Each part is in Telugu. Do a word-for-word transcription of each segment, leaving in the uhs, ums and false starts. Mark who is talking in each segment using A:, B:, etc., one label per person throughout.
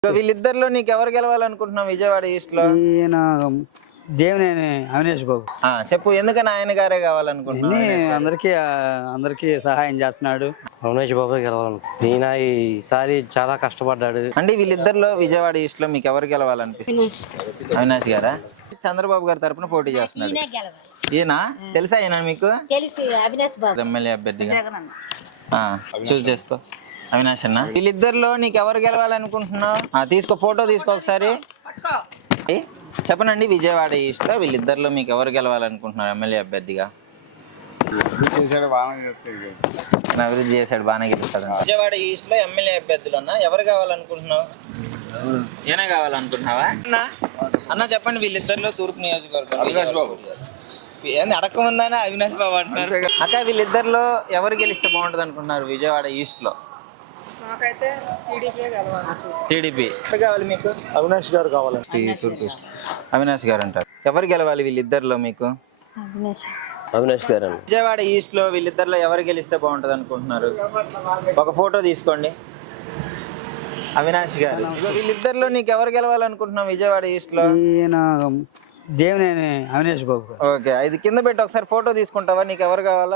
A: వీళ్ళిద్దరిలో నీకు ఎవరు గెలవాలనుకుంటున్నావు విజయవాడ ఈస్ట్ లో?
B: ఈయన దేవినేని అవినేష్ బాబు.
A: ఆ, చెప్పు, ఎందుకని ఆయన గారే కావాలనుకుంటున్నావు?
B: అందరికి అందరికి సహాయం చేస్తున్నాడు.
C: అవినేష్ బాబు గెలవాలనుకుంటున్నాను. ఈయన ఈసారి చాలా కష్టపడ్డాడు.
A: అంటే వీళ్ళిద్దరిలో విజయవాడ ఈస్ట్ లో మీకు ఎవరు గెలవాలనిపిస్తుంది? అవినాష్ గారా? చంద్రబాబు గారి తరపున పోటీ చేస్తున్నాడు. ఈయన తెలుసా? ఈయన మీకు
D: తెలుసు. అవినాష్ బాబు
A: ఎమ్మెల్యే అభ్యర్థిగా చూస్ చేసుకో. అవినాష్ అన్న, వీళ్ళిద్దరిలో నీకు ఎవరు గెలవాలనుకుంటున్నావు? తీసుకో, ఫోటో తీసుకో ఒకసారి. చెప్పనండి, విజయవాడ ఈస్ట్ లో వీళ్ళిద్దరిలో మీకు ఎవరు గెలవాలనుకుంటున్నారు ఎమ్మెల్యే అభ్యర్థిగా? అభివృద్ధి చేశాడు, బాగానే గెలుస్తాడు. విజయవాడ ఈస్ట్ లో ఎమ్మెల్యే అభ్యర్థులు అన్న ఎవరు కావాలనుకుంటున్నావు? ఏనా కావాలనుకుంటున్నావా అన్న? చెప్పండి, వీళ్ళిద్దరిలో తూర్పు నియోజకవర్గం అవినాష్ బాబు. ఏంది అడగముందానే అవినాష్ బాబు అంటున్నారు అక్క. వీళ్ళిద్దరిలో ఎవరు గెలిస్తే బాగుంటుంది అనుకుంటున్నారు విజయవాడ ఈస్ట్ లో? టీడీపీ కావాలి మీకు?
E: అవినాష్ గారు కావాలి.
A: అవినాష్ గారు అంటారు. ఎవరు గెలవాలి వీళ్ళిద్దరిలో మీకు?
C: అవినాష్ గారు.
A: విజయవాడ ఈస్ట్ లో వీళ్ళిద్దరిలో ఎవరు గెలిస్తే బాగుంటుంది అనుకుంటున్నారు? ఒక ఫోటో తీసుకోండి. అవినాష్ గారు. వీళ్ళిద్దరిలో నీకు ఎవరు గెలవాలనుకుంటున్నావు విజయవాడ ఈస్ట్ లో?
B: ఈయన దేవినేని అవినేష్ బాబు.
A: ఓకే, ఇది కింద పెట్టి ఒకసారి ఫోటో తీసుకుంటావా? నీకు ఎవరు కావాలా?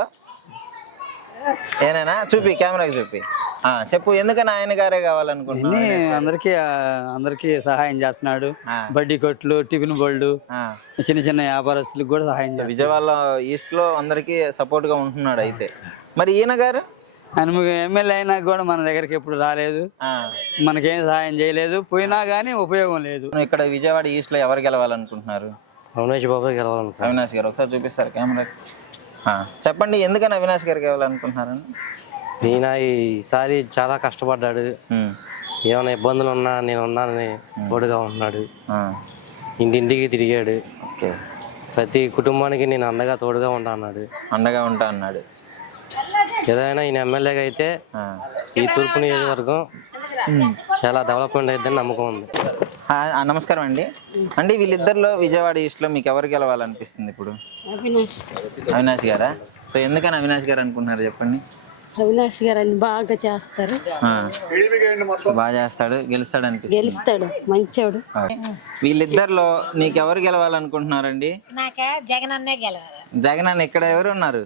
A: ఏనైనా చూపి, కెమెరాకి చూపి. చెప్పు, ఎందుకని ఆయన గారే కావాలనుకుంటున్నాను?
B: అందరికి అందరికి సహాయం చేస్తున్నాడు. బడ్డీ కొట్లు, టిఫిన్ బోల్డ్, చిన్న చిన్న వ్యాపారస్తులకు కూడా సహాయం చేస్తాడు.
A: విజయవాడ ఈస్ట్ లో అందరికి సపోర్ట్ గా ఉంటున్నాడు. అయితే మరి ఈయన గారు
B: ఆయన ఎమ్మెల్యే అయినా కూడా మన దగ్గరికి ఎప్పుడు రాలేదు, మనకేం సహాయం చేయలేదు, పోయినా గానీ ఉపయోగం లేదు.
A: ఇక్కడ విజయవాడ ఈస్ట్ లో ఎవరు గెలవాలనుకుంటున్నారు?
C: అవినాష్ బాబు గెలవాలనుకుంటున్నారు.
A: అవినాష్ గారు ఒకసారి చూపిస్తారు కెమెరా. చెప్పండి, ఎందుకని అవినాష్ గారు కావాలనుకుంటున్నారని?
C: ఈయన ఈసారి చాలా కష్టపడ్డాడు. ఏమైనా ఇబ్బందులు ఉన్నా నేను ఉన్నానని తోడుగా ఉంటున్నాడు. ఇంటింటికి తిరిగాడు.
A: ఓకే,
C: ప్రతి కుటుంబానికి నేను అండగా తోడుగా ఉంటా అన్నాడు.
A: అండగా ఉంటా అన్నాడు.
C: ఏదైనా ఈయన ఎమ్మెల్యేగా అయితే ఈ తూర్పు నియోజకవర్గం చాలా డెవలప్మెంట్ అయిద్దని నమ్మకం ఉంది.
A: నమస్కారం అండి. అంటే వీళ్ళిద్దరిలో విజయవాడ ఈస్ట్ లో మీకు ఎవరు గెలవాలనిపిస్తుంది ఇప్పుడు?
D: అవినాష్.
A: అవినాష్ గారా? సో ఎందుకని అవినాష్ గారు అనుకుంటున్నారు చెప్పండి?
D: అవినాష్ గారు అని బాగా చేస్తారు,
A: బాగా చేస్తాడు, గెలుస్తాడు అనిపిస్తుంది.
D: గెలుస్తాడు, మంచోడు.
A: వీళ్ళిద్దరిలో నీకు ఎవరు గెలవాలనుకుంటున్నారండి?
D: నాకే జగన్ అన్నే గెలవాలి.
A: జగన్ అన్న ఇక్కడ ఎవరు ఉన్నారు?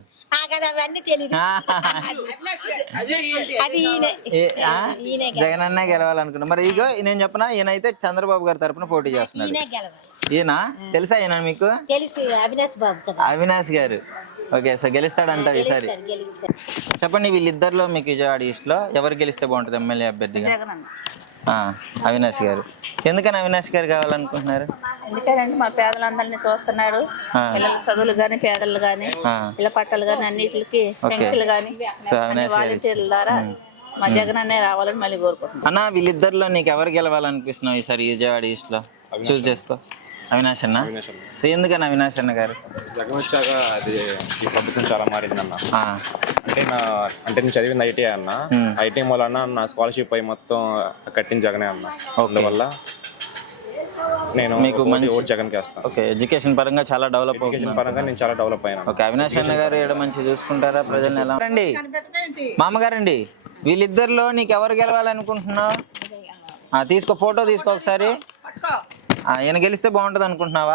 A: జగన్ అన్న గెలవాలనుకున్నా. మరి ఇగో నేను చెప్పనా, ఈయనైతే చంద్రబాబు గారి తరపున పోటీ చేస్తున్నాడు. ఈయన తెలుసా? ఈయన మీకు
D: తెలుసు. అవినాష్ బాబు.
A: అవినాష్ గారు. ఓకే, సో గెలుస్తాడంట ఈసారి. చెప్పండి, వీళ్ళిద్దరిలో మీకు విజయవాడ ఈస్ట్ లో ఎవరు గెలిస్తే బాగుంటుంది ఎమ్మెల్యే అభ్యర్థిగా? అవినాష్ గారు. ఎందుకని అవినాష్ గారు కావాలనుకుంటున్నారు?
F: ఎందుకంటే మా పేదలందరినీ చూస్తున్నాడు. పిల్లల చదువులు గాని, పేదలు గాని, పిల్ల పట్టలు గాని, అన్నిటికి పెన్షన్లు గాని వాలంటీర్ల ద్వారా మా జగన్ అన్నే రావాలని మళ్ళీ కోరుకుంటున్నాను.
A: అన్న, వీళ్ళిద్దరిలో నీకు ఎవరు గెలవాలనిపిస్తున్నావు ఈసారి విజయవాడ ఈస్ట్ లో? చూస్ చేసుకో. అవినాష్ అన్న. సో ఎందుకని అవినాష్ అన్న గారు?
E: జగన్ వచ్చాక అది ఈ ప్రభుత్వం చాలా మారింది అన్న. అంటే నా అంటే నేను చదివింది ఐటీ అన్న. ఐటీ వలన నా స్కాలర్షిప్ అయి మొత్తం కట్టిన జగనే అన్న. అందువల్ల నేను మీకు మంచి ఓటు జగన్కి వేస్తాను.
A: ఓకే, ఎడ్యుకేషన్ పరంగా చాలా డెవలప్
E: ఎడ్యుకేషన్ పరంగా నేను చాలా డెవలప్ అయినా.
A: ఓకే, అవినాష్ అన్న గారు ఏడ మంచి చూసుకుంటారా ప్రజల్ని? ఎలా రండి మామగారండి, వీళ్ళిద్దరిలో నీకు ఎవరు గెలవాలనుకుంటున్నావు? తీసుకో, ఫోటో తీసుకో ఒకసారి. ఈయన గెలిస్తే బాగుంటది అనుకుంటున్నావా?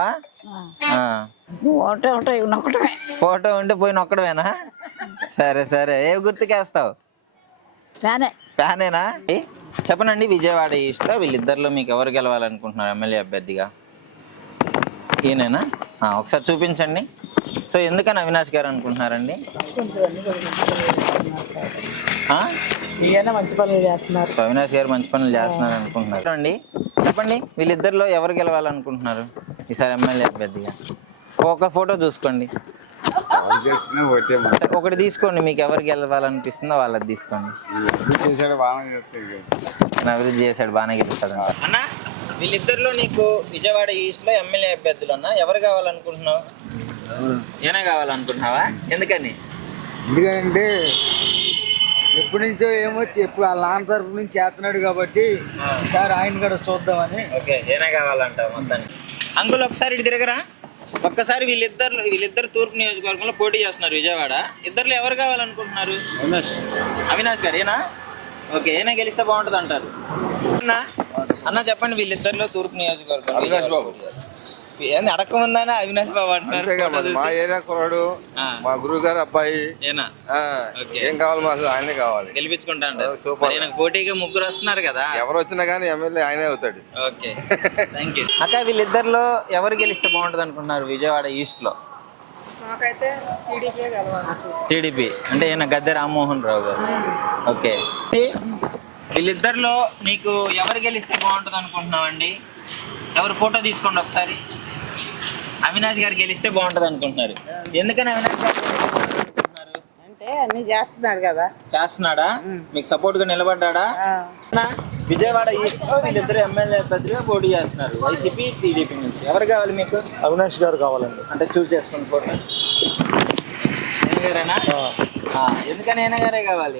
A: ఫోటో ఉంటే పోయి నొక్కడమేనా? సరే సరే, ఏ గుర్తుకేస్తావు? ఫ్యానేనా? చెప్పనండి, విజయవాడ ఈస్ట్ లో వీళ్ళిద్దరిలో మీకు ఎవరు గెలవాలనుకుంటున్నారు ఎమ్మెల్యే అభ్యర్థిగా? ఈయనేనా? ఒకసారి చూపించండి. సో ఎందుకని అవినాష్ గారు అనుకుంటున్నారండి?
F: మంచి పనులు చేస్తున్నారు.
A: సో అవినాష్ గారు మంచి పనులు చేస్తున్నారు అనుకుంటున్నారు అండి. చెప్పండి, వీళ్ళిద్దరిలో ఎవరు గెలవాలనుకుంటున్నారు ఈసారి ఎమ్మెల్యే అభ్యర్థిగా? ఒక ఫోటో చూసుకోండి, ఒకటి తీసుకోండి. మీకు ఎవరు గెలవాలనిపిస్తుందో వాళ్ళది తీసుకోండి. అభివృద్ధి చేశాడు, బాగానే గెలుస్తాడు అన్న. వీళ్ళిద్దరిలో నీకు విజయవాడ ఈస్ట్ లో ఎమ్మెల్యే అభ్యర్థులు అన్న ఎవరు కావాలనుకుంటున్నావు? ఏనా కావాలనుకుంటున్నావా? ఎందుకని?
B: ఎందుకంటే ఎప్పటి నుంచో ఏమొచ్చి ఎప్పుడు వాళ్ళ నాన్న తరపు నుంచి చేస్తున్నాడు కాబట్టి ఈసారి ఆయన కూడా చూద్దామని.
A: ఓకే, ఏనా కావాలంటావు మొత్తానికి? అంకుల్ ఒకసారి ఇటు తిరగరా. ఒక్కసారి వీళ్ళిద్దరు వీళ్ళిద్దరు తూర్పు నియోజకవర్గంలో పోటీ చేస్తున్నారు విజయవాడ. ఇద్దరులో ఎవరు కావాలనుకుంటున్నారు? అవినాష్ గారు. ఏనా? ఓకే, ఏనా గెలిస్తే బాగుంటుంది అంటారు. అన్న అన్న చెప్పండి, వీళ్ళిద్దరిలో తూర్పు నియోజకవర్గం
G: అవినాష్ బాబు.
A: ఏంది అడగకుందానే అవినాష్ బాబు అంటున్నారు.
G: అంతేగా మరి, మా ఏరియా కుర్రాడు,
A: ఆ.
G: మా గురువు గారు అబ్బాయి.
A: ఏనా
G: ఆ,
A: ఓకే.
G: ఏం కావాలి మాకు, ఆయనే కావాలి.
A: గెలిపించుకుంటా అంటారు.
G: సూపర్.
A: మరి ఈయనకు పోటీగా ముగ్గురు వస్తున్నారు కదా.
G: ఎవరు వచ్చినా కానీ ఎమ్మెల్యే ఆయనే అవుతాడు.
A: Okay, thank you. అక్క, వీళ్ళిద్దరిలో ఎవరు గెలిస్తే బాగుంటుంది అనుకుంటున్నారు విజయవాడ ఈస్ట్ లో? టీడీపీ అంటే ఈయన గద్దె రామ్మోహన్ రావు గారు. ఓకే, వీళ్ళిద్దరిలో నీకు ఎవరు గెలిస్తే బాగుంటుంది అనుకుంటున్నావు అండి? ఎవరు ఫోటో తీసుకోండి ఒకసారి. అవినాష్ గారు గెలిస్తే బాగుంటుంది అనుకుంటున్నారు. ఎందుకని అవినాష్ గారు అనుకుంటున్నారు?
H: అంటే అన్ని చేస్తున్నాడు కదా.
A: చేస్తున్నాడా? మీకు సపోర్ట్ గా నిలబడ్డా? విజయవాడ ఈస్ట్ లో వీళ్ళిద్దరు ఎమ్మెల్యే అభ్యర్థిగా పోటీ చేస్తున్నారు, వైసీపీ టీడీపీ నుంచి. ఎవరు కావాలి మీకు?
B: అవినాష్ గారు కావాలండి.
A: అంటే చూస్ చేసుకోండి ఫోటో. ఈయన గారేనా? ఆ, ఎందుకని ఈయన గారే కావాలి?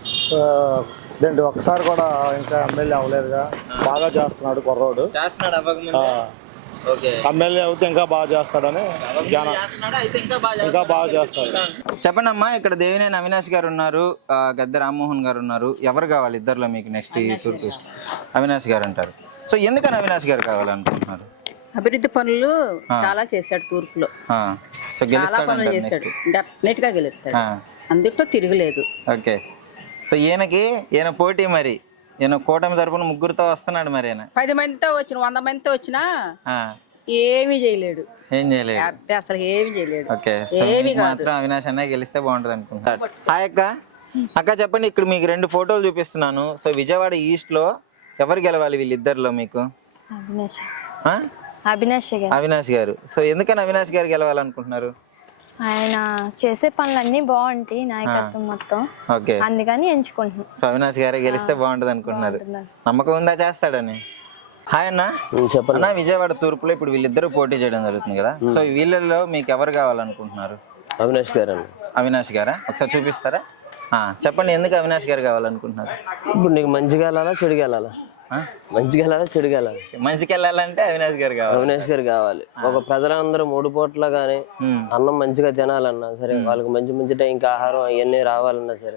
B: ఇదేంటి ఒకసారి కూడా ఇంకా ఎమ్మెల్యే అవ్వలేదుగా, బాగా చేస్తున్నాడు కుర్రోడు.
A: చేస్తున్నాడు అవ్వకముందే. ఓకే,
B: ఎమ్మెల్యే అవుతే ఇంకా బాగా చేస్తాడని జనం
A: చేస్తున్నాడు, అయితే ఇంకా బాగా
B: ఇంకా బాగా చేస్తాడు.
A: చెప్పండి అమ్మా, ఇక్కడ దేవినేని అవినాష్ గారు ఉన్నారు, ఆ, గద్దె రామ్మోహన్ గారు ఉన్నారు. ఎవరు కావాలి ఇద్దరులో మీకు నెక్స్ట్ తూర్పు? అవినాష్ గారు అంటారు. సో ఎందుకని అవినాష్ గారు కావాలనుకుంటున్నారు?
I: అభివృద్ధి పనులు చాలా చేశాడు తూర్పులో,
A: ఆ, సో
I: చాలా పనులు చేశాడు, డెఫినెట్ గా గెలుస్తాడు, అందుట్లో తిరగలేదు.
A: ఓకే, సో ఈయనకి ఈయన పోటీ, మరి ఈయన కూటమి తరపున ముగ్గురుతో వస్తున్నాడు. మరి ఈయన
I: పది మందితో వచ్చిన వంద మందితో వచ్చినా
A: ఆ,
I: ఏమీ చేయలేడు,
A: ఏం చేయలేదు.
I: అబ్బే అసలు ఏమీ చేయలేడు.
A: ఓకే, సో
I: ఏమీ
A: మీకు
I: కాదు.
A: మాత్రం అవినాష్ అన్న గెలిస్తే బాగుంటుంది అనుకుంటారు. హాయ్ అక్క. అక్క చెప్పండి, ఇక్కడ మీకు రెండు ఫోటోలు చూపిస్తున్నాను. సో విజయవాడ ఈస్ట్ లో ఎవరు గెలవాలి వీళ్ళిద్దరిలో మీకు?
D: అవినాష్
A: ఆ?
D: అవినాష్ గారు.
A: అవినాష్ గారు. సో ఎందుకని అవినాష్ గారు గెలవాలనుకుంటున్నారు?
D: ఆయన చేసే పనులన్నీ బాగుంటాయి, నాయకత్వం మొత్తం,
A: ఓకే,
D: అందుకని ఎంచుకుంటున్నాం.
A: సో అవినాష్ గారే గెలిస్తే బాగుంటుంది అనుకుంటున్నారు. నమ్మకం ఉందా చేస్తాడని? హాయ్ అన్న. అన్న, విజయవాడ తూర్పులో ఇప్పుడు వీళ్ళిద్దరూ పోటీ చేయడం జరుగుతుంది కదా. సో వీళ్ళల్లో మీకు ఎవరు కావాలనుకుంటున్నారు?
C: అవినాష్ గారు అండి.
A: అవినాష్ గారా? ఒకసారి చూపిస్తారా? ఆ, చెప్పండి, ఎందుకు అవినాష్ గారు కావాలనుకుంటున్నారు?
C: ఇప్పుడు నీకు మంచిగా వెళ్ళాలా చెడుగా వెళ్ళాలా? మంచిగా వెళ్ళాలా చెడుగా వెళ్ళాలి?
A: మంచికి వెళ్ళాలంటే అవినాష్ గారు కావాలి.
C: అవినాష్ గారు కావాలి. ఒక ప్రజలందరూ మూడు పూట్ల గానీ అన్నం మంచిగా తినాలన్నా సరే, వాళ్ళకి మంచి మంచి టైంకి ఆహారం అవన్నీ రావాలన్నా సరే,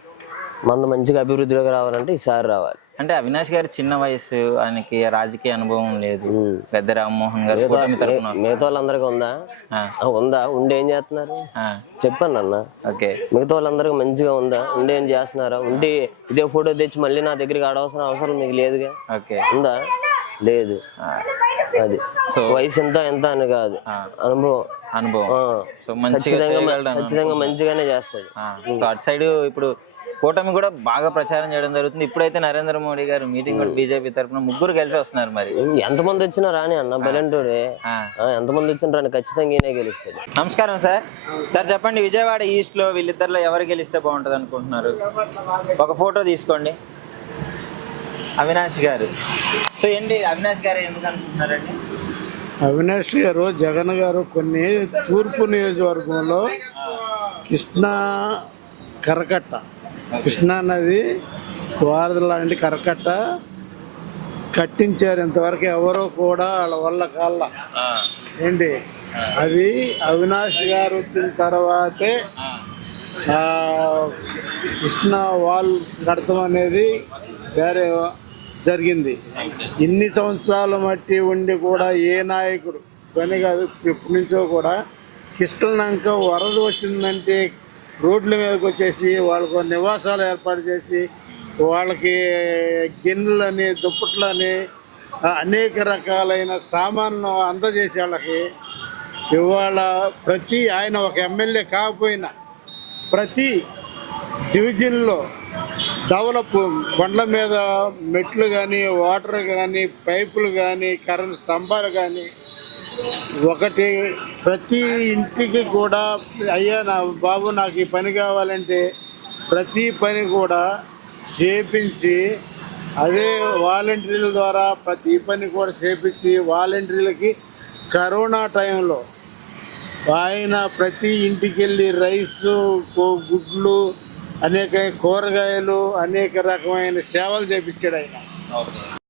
C: మంద మంచిగా అభివృద్ధిలోకి రావాలంటే ఈసారి రావాలి.
A: అంటే అవినాష్ గారు చిన్న వయసు, ఆయనకి రాజకీయ అనుభవం లేదు. గద్దె రామ్మోహన్ గారు కూటమి తరపున వస్తారు.
C: మిగతా వాళ్ళందరికీ ఉందా? ఉందా? ఉండి ఏం చేస్తున్నారు చెప్పండి అన్న.
A: ఓకే,
C: మిగతా వాళ్ళందరికీ మంచిగా ఉందా? ఉండి ఏం చేస్తున్నారా? ఉండి ఇదే ఫోటో తెచ్చి మళ్ళీ నా దగ్గరికి ఆడవలసిన అవసరం మీకు లేదుగా.
A: ఓకే,
C: ఉందా? లేదు. అది సో వయసు ఎంత ఎంత అని కాదు, అనుభవం.
A: అనుభవం. సో మంచిగా
C: ఖచ్చితంగా మంచిగానే చేస్తాడు.
A: సో అటు సైడ్ ఇప్పుడు కూటమి కూడా బాగా ప్రచారం చేయడం జరుగుతుంది. ఇప్పుడైతే నరేంద్ర మోడీ గారు మీటింగ్ కూడా బీజేపీ తరఫున ముగ్గురు కలిసి వస్తున్నారు. మరి
C: ఎంతమంది వచ్చినా రాని అన్న, బెలంటూరే ఎంతమంది వచ్చినా రాని, ఖచ్చితంగా ఈయనే గెలుస్తాడు.
A: నమస్కారం సార్. సార్ చెప్పండి, విజయవాడ ఈస్ట్ లో వీళ్ళిద్దరిలో ఎవరు గెలిస్తే బాగుంటుంది అనుకుంటున్నారు? ఒక ఫోటో తీసుకోండి. అవినాష్ గారు. సో ఏంటి అవినాష్ గారు ఎందుకు అనుకుంటున్నారండి?
B: అవినాష్ గారు, జగన్ గారు కొన్ని తూర్పు నియోజకవర్గంలో కృష్ణా కరకట్ట, కృష్ణా నది వారధి లాంటి కరకట్ట కట్టించారు. ఇంతవరకు ఎవరో కూడా వాళ్ళ వల్ల కాళ్ళ ఏంటి, అది అవినాష్ గారు వచ్చిన తర్వాతే కృష్ణా వాల్ కడతాం అనేది వేరే జరిగింది. ఇన్ని సంవత్సరాల మట్టి ఉండి కూడా ఏ నాయకుడు పని కాదు, ఎప్పటి నుంచో కూడా కృష్ణలంక వరద వచ్చిందంటే రోడ్ల మీదకి వచ్చేసి వాళ్ళకు నివాసాలు ఏర్పాటు చేసి వాళ్ళకి గిన్నెలని దుప్పట్లని అనేక రకాలైన సామాన్లు అందజేసి వాళ్ళకి ఇవాళ ప్రతి ఆయన ఒక ఎమ్మెల్యే కాకపోయినా ప్రతి డివిజన్లో డెవలప్, కొండల మీద మెట్లు కానీ, వాటర్ కానీ, పైపులు కానీ, కరెంట్ స్తంభాలు కానీ, ఒకటి ప్రతి ఇంటికి కూడా అయ్యా నా బాబు నాకు ఈ పని కావాలంటే ప్రతి పని కూడా చేపించి, అదే వాలంటీర్ల ద్వారా ప్రతి పని కూడా చేపించి, వాలంటీర్లకి కరోనా టైంలో ఆయన ప్రతి ఇంటికి వెళ్ళి రైసు, గుడ్లు, అనేక కూరగాయలు, అనేక రకమైన సేవలు చేపించాడు ఆయన.